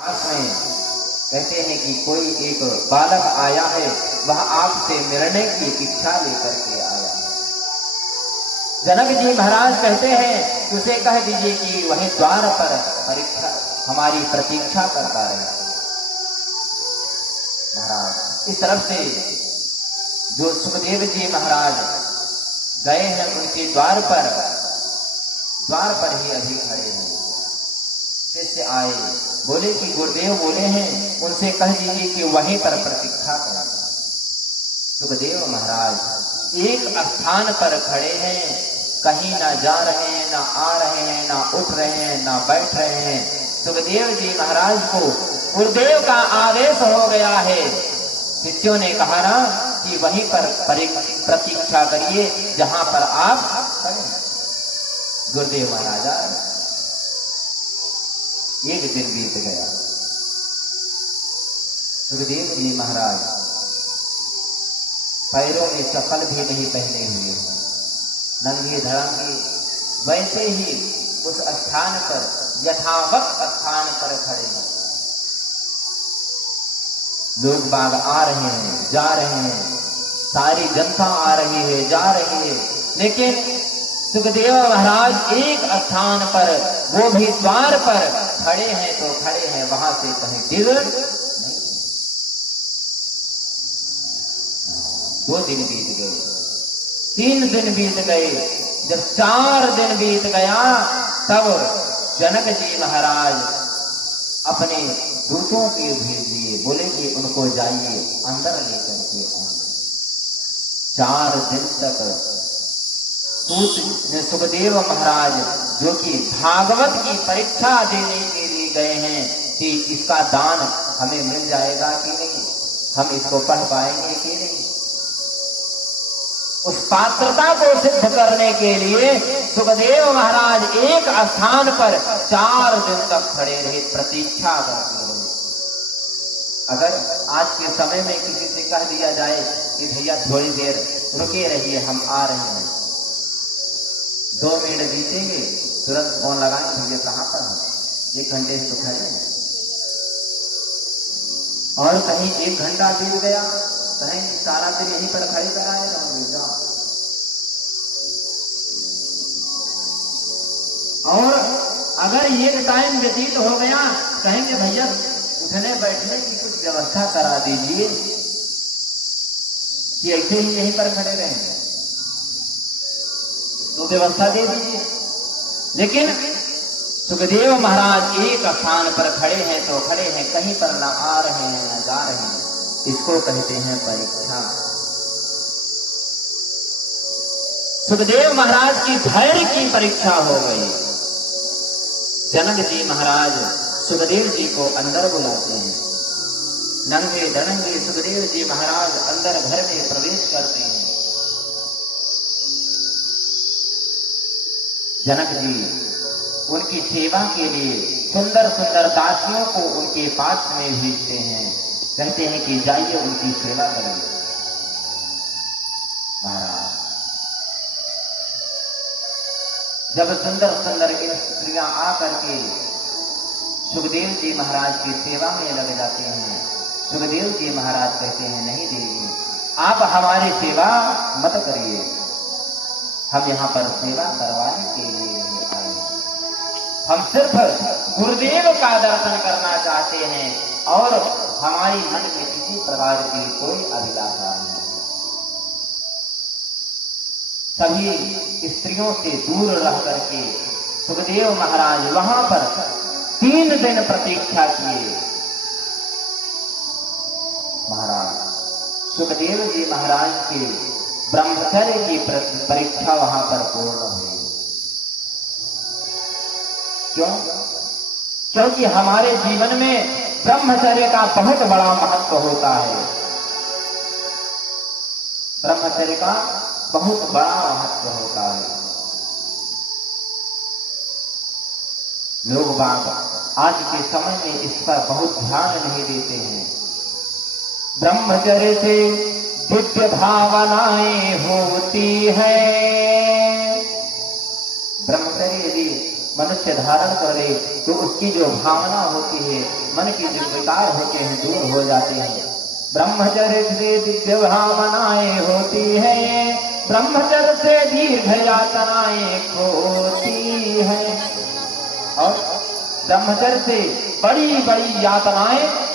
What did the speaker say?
पास में कहते हैं कि कोई एक बालक आया है, वह आपसे मिलने की इच्छा लेकर के आया। जनक जी महाराज कहते हैं उसे कह दीजिए कि वहीं द्वार पर परीक्षा हमारी प्रतीक्षा करता रहे। महाराज इस तरफ से जो सुखदेव जी महाराज गए हैं उनके द्वार पर ही अभी खड़े हैं। शिष्य आए, बोले कि गुरुदेव बोले हैं उनसे कह दीजिए कि वहीं पर प्रतीक्षा करें। सुखदेव महाराज एक स्थान पर खड़े हैं, कहीं ना जा रहे हैं, ना आ रहे हैं, ना उठ रहे हैं, ना बैठ रहे हैं। सुखदेव जी महाराज को गुरुदेव का आदेश हो गया है। शिष्यों ने कहा ना कि वहीं पर प्रतीक्षा करिए जहां पर आप खड़े। गुरुदेव महाराज एक दिन बीत गया। सुखदेव जी महाराज पैरों में चप्पल भी नहीं पहने हुए, नंगे धड़ंगे वैसे ही उस स्थान पर यथावत स्थान पर खड़े हैं। लोग बाग आ रहे हैं, जा रहे हैं, सारी जनता आ रही है, जा रही है, लेकिन सुखदेव महाराज एक स्थान पर, वो भी द्वार पर खड़े हैं तो खड़े हैं, वहां से कहीं दिल नहीं। 2 दिन बीत गए, 3 दिन बीत गए, जब 4 दिन बीत गया तब जनक जी महाराज अपने दूतों के भेज दिए, बोले कि उनको जाइए अंदर लेकर के आए। 4 दिन तक सुखदेव महाराज जो कि भागवत की परीक्षा देने के लिए गए हैं कि इसका दान हमें मिल जाएगा कि नहीं, हम इसको पढ़ पाएंगे कि नहीं, उस पात्रता को सिद्ध करने के लिए सुखदेव महाराज एक स्थान पर 4 दिन तक खड़े रहे, प्रतीक्षा करते रहे। अगर आज के समय में किसी से कह दिया जाए कि भैया थोड़ी देर रुके रहिए, हम आ रहे हैं, 2 मिनट बीतेंगे, तुरंत फोन लगाएंगे, भैया कहाँ पर हो, 1 घंटे से तो खड़े हैं। और कहीं 1 घंटा बीत गया, कहीं सारा दिन यहीं पर खड़े कराए रहेगा। और अगर ये टाइम व्यतीत हो गया, कहेंगे भैया उठने बैठने की कुछ व्यवस्था करा दीजिए कि ऐसे ही यहीं पर खड़े रहेंगे, तो व्यवस्था दे दीजिए। लेकिन सुखदेव महाराज एक स्थान पर खड़े हैं तो खड़े हैं, कहीं पर ना आ रहे हैं ना जा रहे हैं। इसको कहते हैं परीक्षा। सुखदेव महाराज की धैर्य की परीक्षा हो गई। जनक जी महाराज सुखदेव जी को अंदर बुलाते हैं। नंगे धड़ंगे सुखदेव जी महाराज अंदर घर में प्रवेश करते हैं। जनक जी उनकी सेवा के लिए सुंदर सुंदर दासियों को उनके पास में भेजते हैं, कहते हैं कि जाइए उनकी सेवा करिए। महाराज जब सुंदर सुंदर इन स्त्रियां आकर के सुखदेव जी महाराज की सेवा में लग जाते हैं, सुखदेव जी महाराज कहते हैं नहीं देवी, आप हमारी सेवा मत करिए, हम यहाँ पर सेवा करवाने के लिए नहीं आए, हम सिर्फ गुरुदेव का दर्शन करना चाहते हैं और हमारी मन में किसी प्रकार की कोई अभिलाषा नहीं। सभी स्त्रियों से दूर रह करके सुखदेव महाराज वहां पर 3 दिन प्रतीक्षा किए। महाराज सुखदेव जी महाराज के ब्रह्मचर्य की परीक्षा वहां पर पूर्ण हुई। क्यों? क्योंकि हमारे जीवन में ब्रह्मचर्य का बहुत बड़ा महत्व होता है। ब्रह्मचर्य का बहुत बड़ा महत्व होता है। लोग बाग आज के समय में इस पर बहुत ध्यान नहीं देते हैं। ब्रह्मचर्य से दिव्य भावनाएं होती है। ब्रह्मचर्य यदि मनुष्य धारण करे तो उसकी जो भावना होती है मन की जो विकार होते हैं दूर हो जाते हैं। ब्रह्मचर्य से दिव्य भावनाएं होती है, ब्रह्मचर्य से दीर्घ यातनाएं होती है, और ब्रह्मचर्य से बड़ी बड़ी यातनाएं